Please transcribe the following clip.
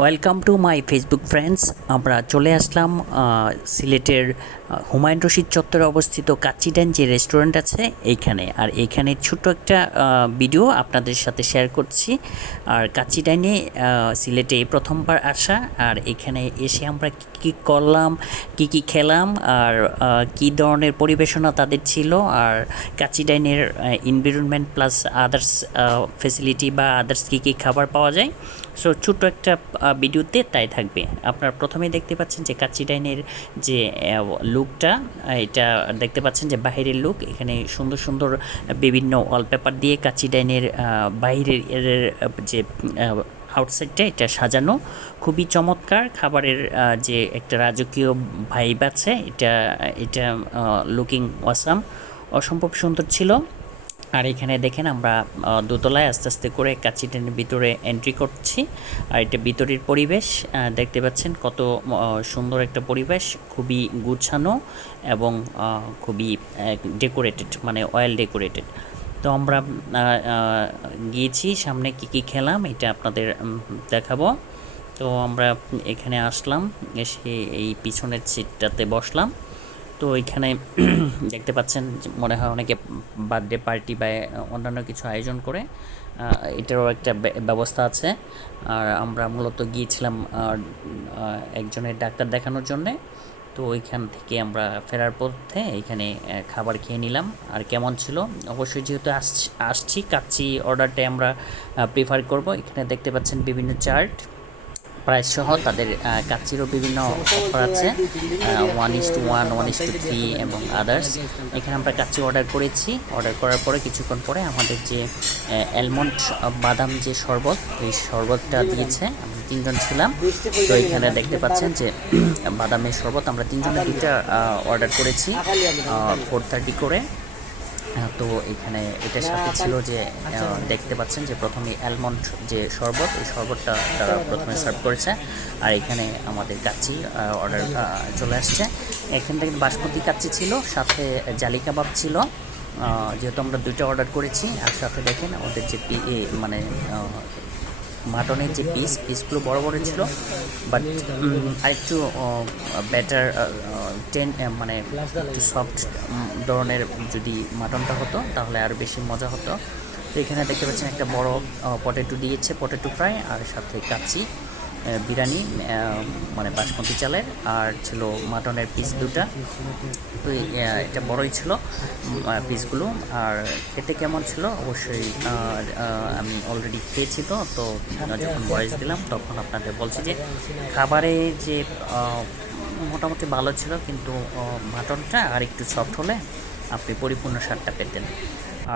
Welcome to my Facebook friends আমরা চলে আসলাম সিলেটের হুমায়ুন রশিদ চত্বরে অবস্থিত কাচ্চিডান যে রেস্টুরেন্ট আছে এইখানে। আর এইখানে ছোট্ট একটা ভিডিও আপনাদের সাথে শেয়ার করছি। আর কাচ্চিডাইনে আহ, সিলেটে প্রথমবার আসা। আর এখানে এসে আমরা কী কী করলাম কি কি খেলাম আর কি ধরনের পরিবেশনা তাদের ছিল। আর কাচ্চিডাইনের এনভায়রনমেন্ট প্লাস আদার্স ফেসিলিটি বা আদার্স কী কী খাবার পাওয়া যায়। সো ছোট্ট একটা ভিডিওতে তাই থাকবে। আপনারা প্রথমেই দেখতে পাচ্ছেন যে কাচ্চিডাইনের যে লুকটা এটা দেখতে পাচ্ছেন যে বাহিরের লুক। এখানে সুন্দর সুন্দর বিভিন্ন ওয়ালপেপার দিয়ে কাচ্চিডাইনের ডাইনের আহ, যে আউটসাইডটা এটা সাজানো। খুবই চমৎকার। খাবারের যে একটা রাজকীয় ভাইব আছে এটা এটা লুকিং ওয়াসাম অসম্ভব সুন্দর ছিল। আর এখানে দেখেন আমরা দোতলায় আস্তে আস্তে করে কাচিটেনের ভিতরে এন্ট্রি করছি। আর এটা ভিতরের পরিবেশ দেখতে পাচ্ছেন কত সুন্দর একটা পরিবেশ, খুবই গুছানো এবং খুবই ডেকোরেটেড মানে অয়েল ডেকোরেটেড তো আমরা গিয়েছি, সামনে কি কি খেলাম, এটা আপনাদের দেখাবো। তো আমরা এখানে আসলাম, এসে এই পিছনের সিটটাতে বসলাম। তো এখানে দেখতে পাচ্ছেন মনে হয় অনেকে বার্থডে পার্টি বা অন্যান্য কিছু আয়োজন করে। এটারও একটা ব্যবস্থা আছে। আর আমরা মূলত গিয়েছিলাম একজনের ডাক্তার দেখানোর জন্যে। তো ওইখান থেকে আমরা ফেরার পথে এখানে খাবার খেয়ে নিলাম। আর কেমন ছিল? অবশ্যই যেহেতু আসছি আসছি, কাচ্চি অর্ডারটাই আমরা প্রিফার করব। এখানে দেখতে পাচ্ছেন বিভিন্ন চার্ট। প্রাইস সহ তাদের আহ, কাচ্চিরও বিভিন্ন অফার আছে one is to one one is to three এবং আদার্স এখানে আমরা কাচ্চি অর্ডার করেছি। অর্ডার করার পরে কিছুক্ষণ পরে আমাদের যে অ্যালমন্ড বাদাম যে শরবত এই শরবতটা দিয়েছে আমরা তিনজন ছিলাম। তো এখানে দেখতে পাচ্ছেন যে বাদামের শরবত আমরা তিনজনে দুইটা অর্ডার করেছি ফোর থার্টি করে। তো এখানে এটার সাথে ছিল যে দেখতে পাচ্ছেন যে প্রথমে অ্যালমন্ড যে শরবত ওই শরবতটা তারা প্রথমে সার্ভ করেছে। আর এখানে আমাদের কাচ্চি অর্ডার চলে আসছে। এখান থেকে বাসমতি কাচ্চি ছিল সাথে জালি কাবাব ছিল। যেহেতু আমরা দুইটা অর্ডার করেছি আর সাথে দেখেন ওদের যে পি- এ, মানে মাটনের যে পিস পিসগুলো বড় বড় ছিল বাট আরেকটু বেটার টেন মানে একটু সফট ধরনের যদি মাটনটা হতো, তাহলে আরও বেশি মজা হতো। তো এখানে দেখতে পাচ্ছেন একটা বড় পটেটো দিয়েছে পটেটো ফ্রাই আর সাথে কাচি বিরিয়ানি মানে বাসমতি চালের আর ছিল মাটনের পিস দুটা। তো এটা বড়ই ছিল পিসগুলো আর খেতে কেমন ছিল? অবশ্যই আমি অলরেডি খেয়েছি তো তো যখন বয়স দিলাম, তখন আপনাদের বলছি যে খাবারে যে মোটামুটি ভালো ছিল, কিন্তু মাটনটা আর একটু সফট হলে আপনি পরিপূর্ণ স্বাদটা পেতেন।